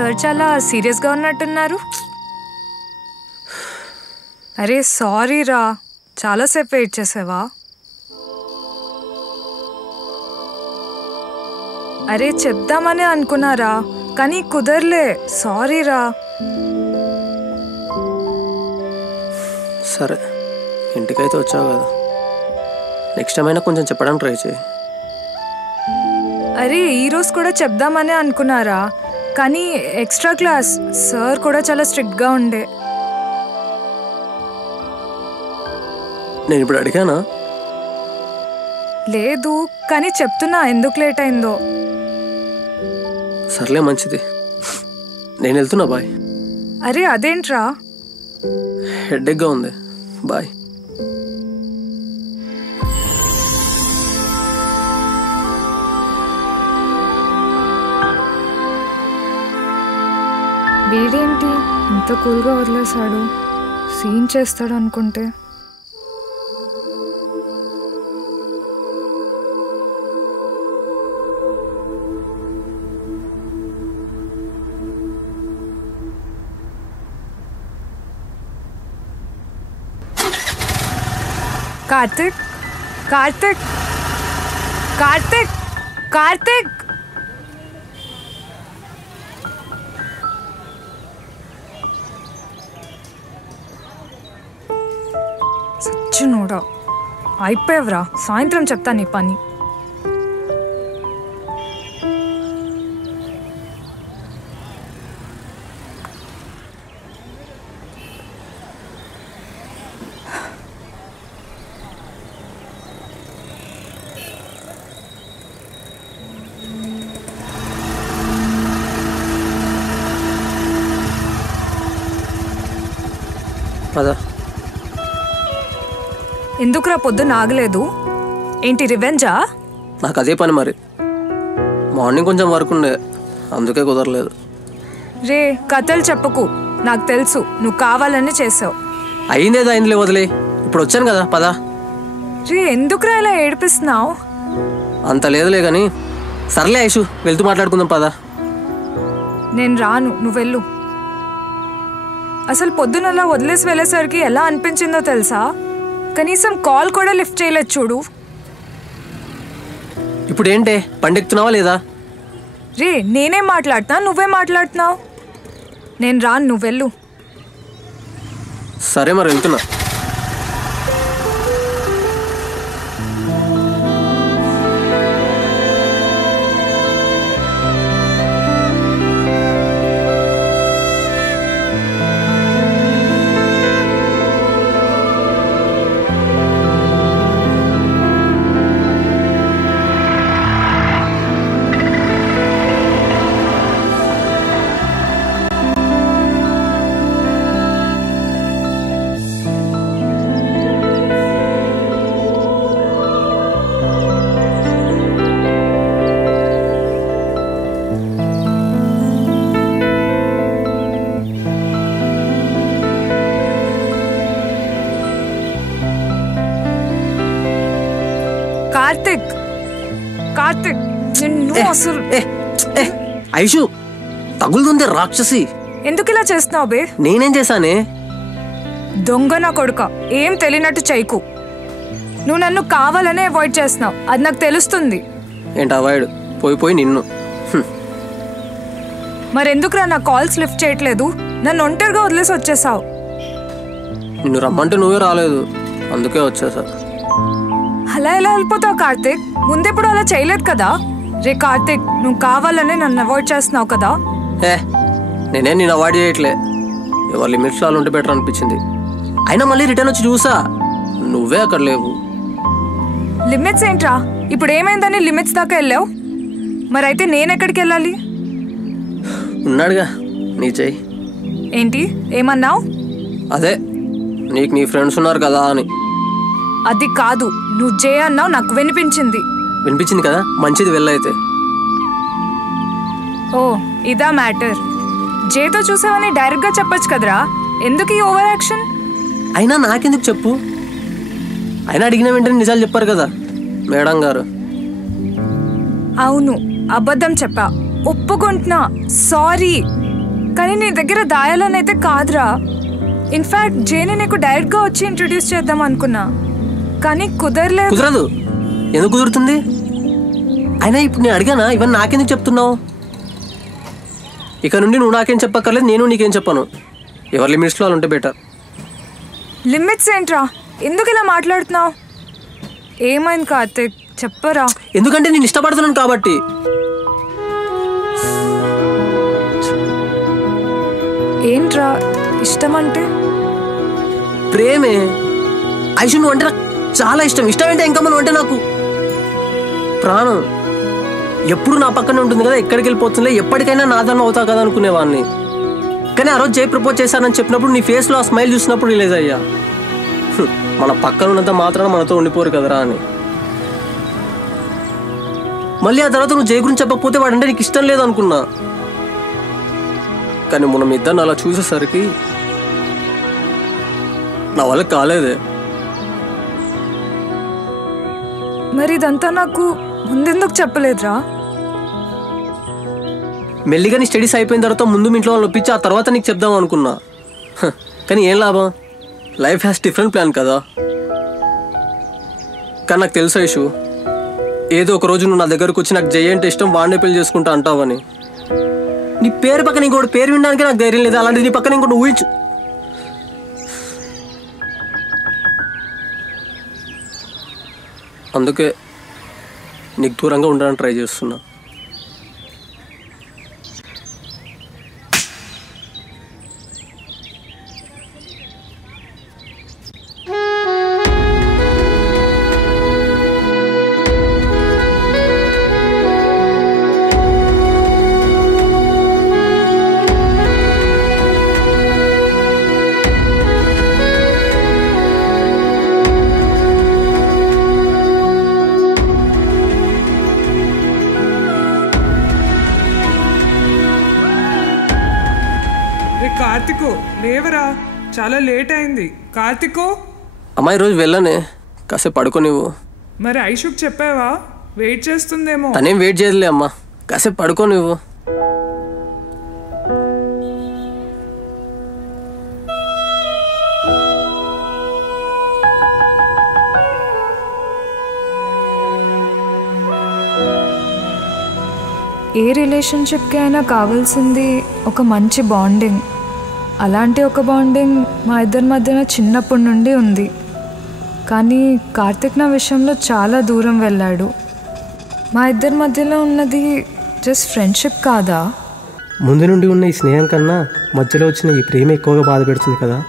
Sir చాలా సీరియస్గా ఉన్నట్టున్నారు. అరే సారీ రా, చాలాసేపు వెయిట్ చేసావా? అరే చెప్దామని అనుకున్నారా, కానీ కుదరలే, సారీ రా. సరే, ఇంటికైతే వచ్చావు కదా, నెక్స్ట్ టైం అయినా కొంచెం చెప్పడానికి ట్రై చేయి. అరే ఈరోజు కూడా చెప్దామని అనుకున్నారా, కానీ ఎక్స్ట్రా క్లాస్ సార్ కూడా చాలా స్ట్రిక్ట్గా ఉండే. నేను ఇప్పుడు అడిగానా? లేదు, కానీ చెప్తున్నా ఎందుకు లేట్ అయిందో. సర్లే, మంచిది, నేను వెళ్తున్నా, బాయ్. అరే అదేంట్రా? హెడ్ఏక్గా ఉంది, బాయ్. వీడేంటి ఇంత కూల్గా వదిలేశాడు, సీన్ చేస్తాడు అనుకుంటే. కార్తిక్, కార్తిక్, కార్తిక్, కార్తిక్. సచ్చినోడా, అయిపోయావురా, సాయంత్రం చెప్తా నీ పని. పదా. ఎందుకురా పొద్దున్న ఆగలేదు? ఏంటి రివెంజా? నాకు అదే పని మరి, మార్నింగ్ కొంచెం వర్క్ ఉండే, అందుకే కుదరలేదు. రే కథలు చెప్పకు, నాకు తెలుసు నువ్వు కావాలని చేసావు. అయిందేదో అయిందిలే, వదిలే, ఇప్పుడు వచ్చాను కదా, పదా. రే ఎందుకురా ఇలా ఏడిపిస్తున్నావు? అంత లేదులే కానీ, సర్లే ఐషు, వెళ్తూ మాట్లాడుకుందాం, పదా. నేను రాను, నువ్వు వెళ్ళు. అసలు పొద్దునలా వదిలేసి వెళ్ళేసరికి ఎలా అనిపించిందో తెలుసా? కనీసం కాల్ కూడా లిఫ్ట్ చేయలేదు చూడు. ఇప్పుడు ఏంటే, పండెక్కుతున్నావా లేదా? రే నేనేం మాట్లాడుతున్నా, నువ్వే మాట్లాడుతున్నావు. నేను రాను, నువ్వు వెళ్ళు. సరే మరి, వెళ్తున్నా. కార్తిక్, కార్తిక్, నిన్ను అసలు. ఐషు, తగులుతుంది రాక్షసి. ఎందుకు ఇలా చేస్తున్నావు బే? నేనేం చేశానే? దొంగ నా కొడుక, ఏం తెలియనట్టు చేయకు. నువ్వు నన్ను కావాలనే అవాయిడ్ చేస్తున్నావు, అది నాకు తెలుస్తుంది. ఏంటి అవాయిడ్? పోయి పోయి నిన్ను. మరెందుకురా నా కాల్స్ లిఫ్ట్ చేయట్లేదు? నన్ను ఒంటరిగా వదిలేసి వచ్చేసావు. నిన్ను రమ్మంటే నువ్వే రాలేదు, అందుకే వచ్చేసా. అలా ఎలా వెళ్ళిపోతావు కార్తిక్? ముందెప్పుడు అలా చేయలేదు కదా. రే కార్తిక్, నువ్వు కావాలనే నన్ను అవాయిడ్ చేస్తున్నావు కదా. నేనే నేను అవాయిడ్ చేయట్లే, ఎవరు లిమిట్స్ వాళ్ళు ఉంటే బెటర్ అనిపించింది. అయినా మళ్ళీ రిటర్న్ వచ్చి చూసా, నువ్వే అక్కడ లేవు. లిమిట్స్ ఏంట్రా? ఇప్పుడు ఏమైందని లిమిట్స్ దాకా వెళ్ళావు? మరైతే నేను ఎక్కడికి వెళ్ళాలి? ఉన్నాడుగా నీ చెయ్యి. ఏంటి ఏమన్నావు? అదే, నీకు నీ ఫ్రెండ్స్ ఉన్నారు కదా అని. అది కాదు, నువ్వు జే అన్నావు, నాకు వినిపించింది. వినిపించింది కదా, మంచిది, వెళ్ళైతే. ఓ ఇదా మ్యాటర్? జేతో చూసావని డైరెక్ట్గా చెప్పొచ్చు కదరా, ఎందుకు ఈ ఓవర్ యాక్షన్? అయినా నాకెందుకు చెప్పు? అయినా అడిగిన వెంటనే నిజాలు చెప్పారు కదా మేడం గారు. అవును, అబద్ధం చెప్పా, ఒప్పుకుంటున్నా, సారీ. కానీ నీ దగ్గర దాయాలని అయితే కాదురా. ఇన్ఫాక్ట్ జేని నీకు డైరెక్ట్ గా వచ్చి ఇంట్రొడ్యూస్ చేద్దాం అనుకున్నా, కానీ కుదరలేదు. కుదరదు. ఎందుకు కుదురుతుంది? అయినా ఇప్పుడు నేను అడిగానా? ఇవన్నీ నాకెందుకు చెప్తున్నావు? ఇక నుండి నువ్వు నాకేం చెప్పక్కర్లేదు, నేను నీకేం చెప్పాను. ఎవరి లిమిట్స్లో వాళ్ళు ఉంటే బెటర్. లిమిట్స్ ఏంట్రా? ఎందుకు ఇలా మాట్లాడుతున్నావు? ఏమైంది కార్తిక్, చెప్పరా. ఎందుకంటే నేను ఇష్టపడుతున్నాను కాబట్టి. ఏంట్రా ఇష్టం అంటే? ప్రేమే. ఐషు నువ్వు అంటే నాకు చాలా ఇష్టం. ఇష్టం అంటే ఇంకా మనం అంటే నాకు ప్రాణం. ఎప్పుడు నా పక్కనే ఉంటుంది కదా, ఎక్కడికి వెళ్ళిపోతుందిలే, ఎప్పటికైనా నాదన్న అవుతా కదా అనుకునేవాడిని. కానీ ఆ రోజు జై ప్రపోజ్ చేశానని చెప్పినప్పుడు నీ ఫేస్లో ఆ స్మైల్ చూసినప్పుడు రిలీజ్ అయ్యా, మన పక్కన ఉన్నంత మాత్రాన మనతో ఉండిపోరు కదరా అని. మళ్ళీ ఆ తర్వాత నువ్వు జై గురించి చెప్పకపోతే వాడంటే నీకు ఇష్టం లేదు అనుకున్నా. కానీ మనం ఇద్దరిని అలా చూసేసరికి నా వల్ల కాలేదే. మరి ఇదంతా నాకు ముందెందుకు చెప్పలేదురా? మెల్లిగా నీ స్టడీస్ అయిపోయిన తర్వాత ముందు మీ ఇంట్లో వాళ్ళు ఒప్పించి ఆ తర్వాత నీకు చెప్దాం అనుకున్నా. కానీ ఏం లాభం? లైఫ్ హ్యాస్ డిఫరెంట్ ప్లాన్ కదా. కానీ నాకు తెలుసా ఇషు, ఏదో ఒక రోజు నువ్వు నా దగ్గరకు వచ్చి నాకు జై అంటే ఇష్టం, వాడినే పెళ్లి చేసుకుంటా అంటావని. నీ పేరు పక్కన ఇంకోటి పేరు వినడానికి నాకు ధైర్యం లేదు. అలాంటిది నీ పక్కన ఇంకోటి ఊహించు. అందుకే నీకు దూరంగా ఉండడానికి ట్రై చేస్తున్నా. కార్తికు లేవరా, చాలా లేట్ అయింది. కార్తికు అమ్మాయి రోజు వెళ్ళనే, కాసేపు పడుకో నువ్వు. మరి ఐషుక్ చెప్పావా? వెయిట్ చేస్తుందేమో. తనేం వెయిట్ చేయదులే అమ్మా, కాసేపు పడుకో నువ్వు. ఏ రిలేషన్షిప్కి అయినా కావాల్సింది ఒక మంచి బాండింగ్. అలాంటి ఒక బాండింగ్ మా ఇద్దరి మధ్యన చిన్నప్పటి నుండి ఉంది. కానీ కార్తిక్ నా విషయంలో చాలా దూరం వెళ్ళాడు. మా ఇద్దరి మధ్యలో ఉన్నది జస్ట్ ఫ్రెండ్షిప్ కాదా? ముందు నుండి ఉన్న ఈ స్నేహం కన్నా మధ్యలో వచ్చిన ఈ ప్రేమ ఎక్కువగా బాధ పెడుతుంది కదా.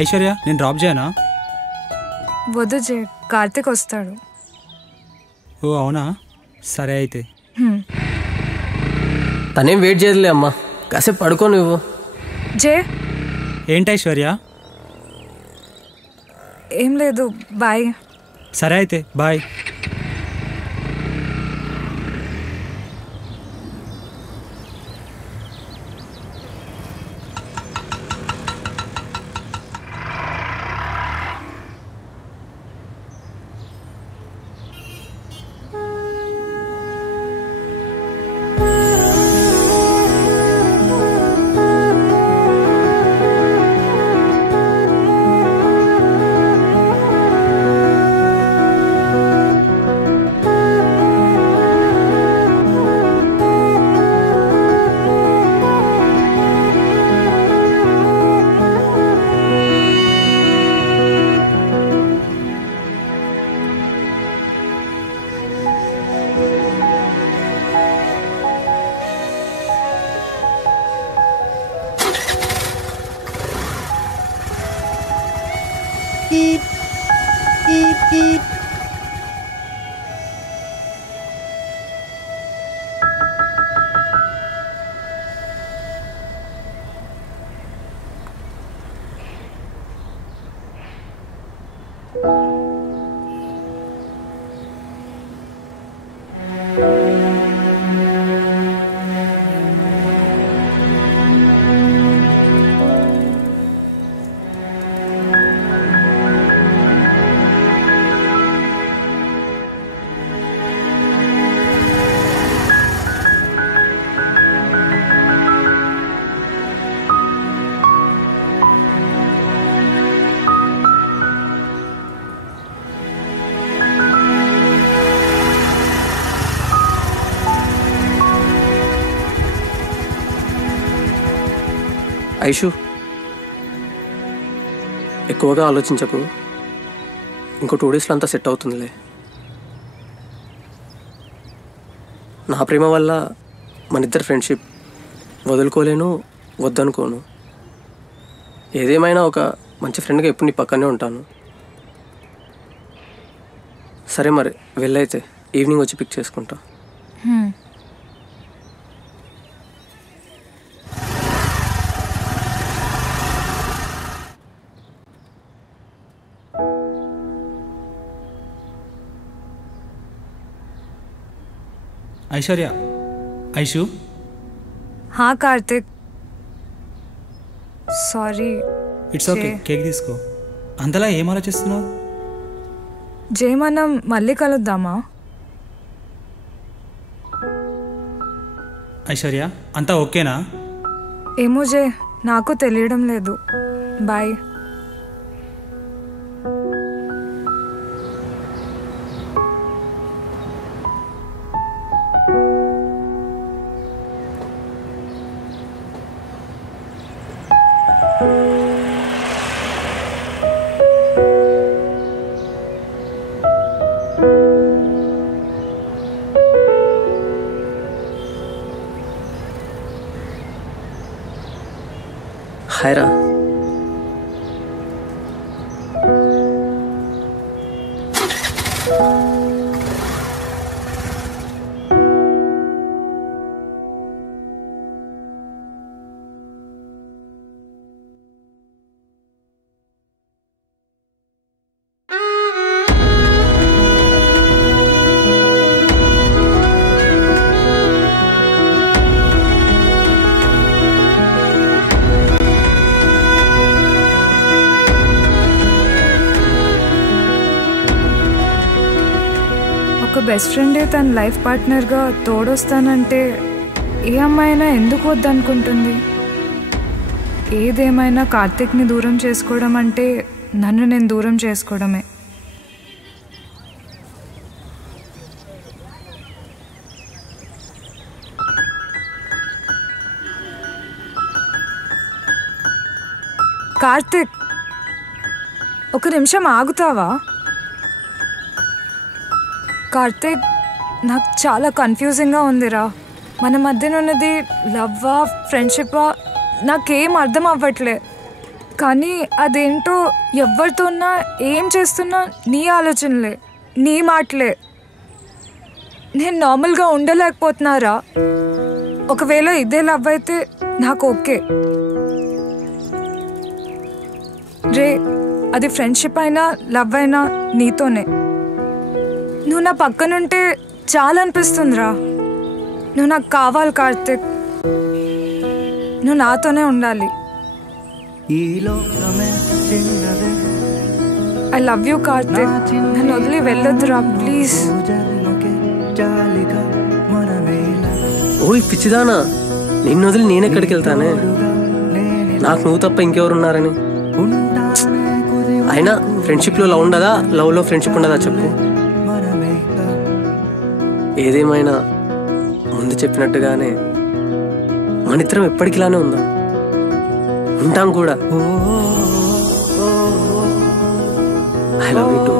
ఐశ్వర్య, నేను డ్రాప్ చేయనా? వద్దు జే, కార్తిక్ వస్తాడు. ఓ అవునా, సరే అయితే. తనేం వెయిట్ చేయదులే అమ్మా, కాసేపు పడుకో నువ్వు. జే. ఏంటి ఐశ్వర్య? ఏం లేదు, బాయ్. సరే అయితే బాయ్. ఐషు, ఎక్కువగా ఆలోచించకు. ఇంకో 2 డేస్లో అంతా సెట్ అవుతుందిలే. నా ప్రేమ వల్ల మన ఇద్దరు ఫ్రెండ్షిప్ వదులుకోలేను, వద్దనుకోను. ఏదేమైనా ఒక మంచి ఫ్రెండ్గా ఎప్పుడు నీ పక్కనే ఉంటాను. సరే మరి వెళ్ళైతే ఈవినింగ్ వచ్చి పిక్ చేసుకుంటా. ఐశ్వర్య, ఐషు. హా Karthik, sorry. It's okay, cake తీసుకో. అంతలా ఏం ఆలోచిస్తున్నావు? జే, మనం మళ్ళీ కలుద్దామా? ఐశ్వర్య, అంతా ఓకేనా? ఏమో జే, నాకు తెలియడం లేదు. బాయ్. హాయ్ రా. ఒక బెస్ట్ ఫ్రెండే తన లైఫ్ పార్ట్నర్గా తోడొస్తానంటే ఏ అమ్మాయినా ఎందుకు వద్దనుకుంటుంది? ఏదేమైనా కార్తిక్ని దూరం చేసుకోవడం అంటే నన్ను నేను దూరం చేసుకోవడమే. కార్తిక్, ఒక నిమిషం ఆగుతావా? కార్తిక్, నాకు చాలా కన్ఫ్యూజింగ్గా ఉందిరా. మన మధ్యన ఉన్నది లవ్వా, ఫ్రెండ్షిప్పా, నాకేం అర్థం అవ్వట్లే. కానీ అదేంటో ఎవరితో ఉన్నా ఏం చేస్తున్నా నీ ఆలోచనలే, నీ మాటలే. నేను నార్మల్గా ఉండలేకపోతున్నారా. ఒకవేళ ఇదే లవ్ అయితే నాకు ఓకే రే. అది ఫ్రెండ్షిప్ అయినా లవ్ అయినా నీతోనే. నువ్వు నా పక్కనుంటే చాలా అనిపిస్తుందిరా. నువ్వు నాకు కావాలి కార్తిక్, నువ్వు నాతోనే ఉండాలి. ఐ లవ్ యూ కార్తిక్, నన్ను వదిలి వెళ్ళొద్దురా ప్లీజ్. ఓయ్ పిచ్చిదానా, నిన్ను వదిలి నేనెక్కడికి వెళ్తానే? నాకు నువ్వు తప్ప ఇంకెవరున్నారని? అయినా ఫ్రెండ్షిప్లో లవ్ ఉండదా, లవ్లో ఫ్రెండ్షిప్ ఉండదా చెప్పు? ఏదేమైనా ముందు చెప్పినట్టుగానే మన ఇద్దరం ఎప్పటికిలానే ఉందాం, ఉంటాం కూడా. I love you two.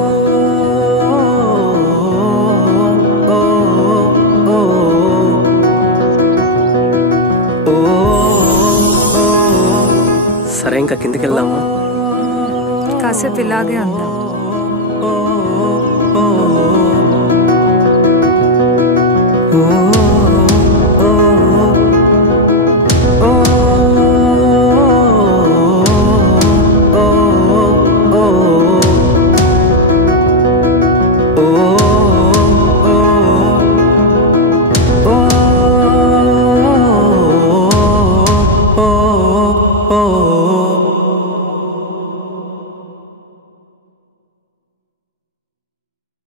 సరే ఇంకా కిందికి వెళ్దామా? కాసేపు ఇలాగే ఉందాం.